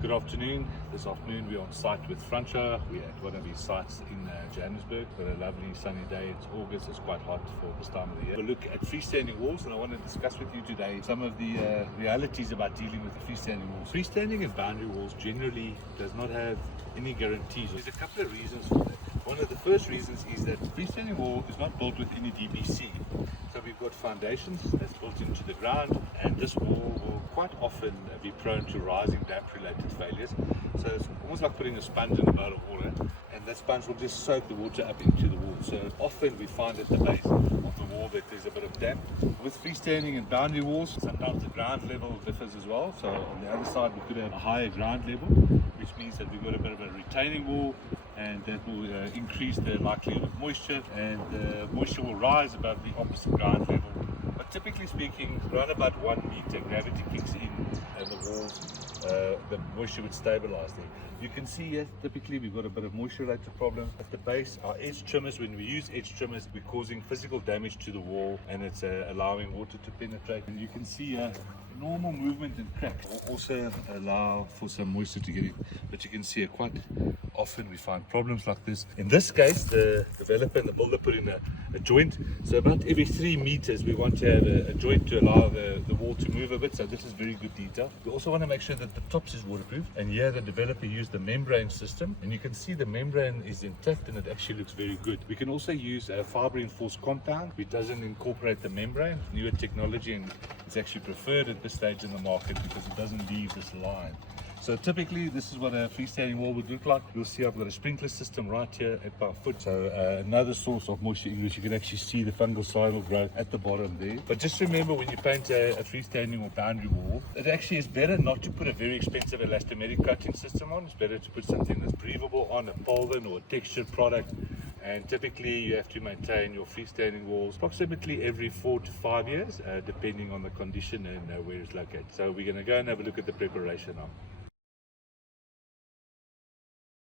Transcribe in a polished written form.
Good afternoon. This afternoon we're on site with Franco. We're at one of his sites in Johannesburg. Got a lovely sunny day. It's August. It's quite hot for this time of the year. We'll look at freestanding walls, and I want to discuss with you today some of the realities about dealing with freestanding walls. Freestanding and boundary walls generally does not have any guarantees. There's a couple of reasons for that. One of the first reasons is that freestanding wall is not built with any DBC. So we've got foundations that's built into the ground, and this wall will quite often be prone to rising damp related failures. So it's almost like putting a sponge in a bowl of water, and that sponge will just soak the water up into the wall. So often we find at the base of the wall that there's a bit of damp. With freestanding and boundary walls, sometimes the ground level differs as well. So on the other side we could have a higher ground level, which means that we've got a bit of a retaining wall, and that will increase the likelihood of moisture, and moisture will rise above the opposite ground level. But typically speaking, around about 1 meter, gravity kicks in and the walls, the moisture would stabilize there. You can see here, typically we've got a bit of moisture related problem at the base. Our edge trimmers, when we use edge trimmers, we're causing physical damage to the wall, and it's allowing water to penetrate. And you can see normal movement and crack will also allow for some moisture to get in, but you can see quite often we find problems like this. In this case, the developer and the builder put in a joint, so about every 3 meters we want to have a joint to allow the wall to move a bit. So this is very good detail. We also want to make sure that the tops is waterproof, and here the developer used the membrane system, and you can see the membrane is intact and it actually looks very good. We can also use a fiber reinforced compound which doesn't incorporate the membrane. Newer technology, and it's actually preferred at this stage in the market because it doesn't leave this line. So typically this is what a freestanding wall would look like. You'll see I've got a sprinkler system right here at my foot. So another source of moisture ingress. You can actually see the fungal soil growth at the bottom there. But just remember, when you paint a freestanding or boundary wall, it actually is better not to put a very expensive elastomeric coating system on. It's better to put something that's breathable on, a pollen or a textured product. And typically you have to maintain your freestanding walls approximately every 4 to 5 years, depending on the condition and where it's located. So we're going to go and have a look at the preparation now.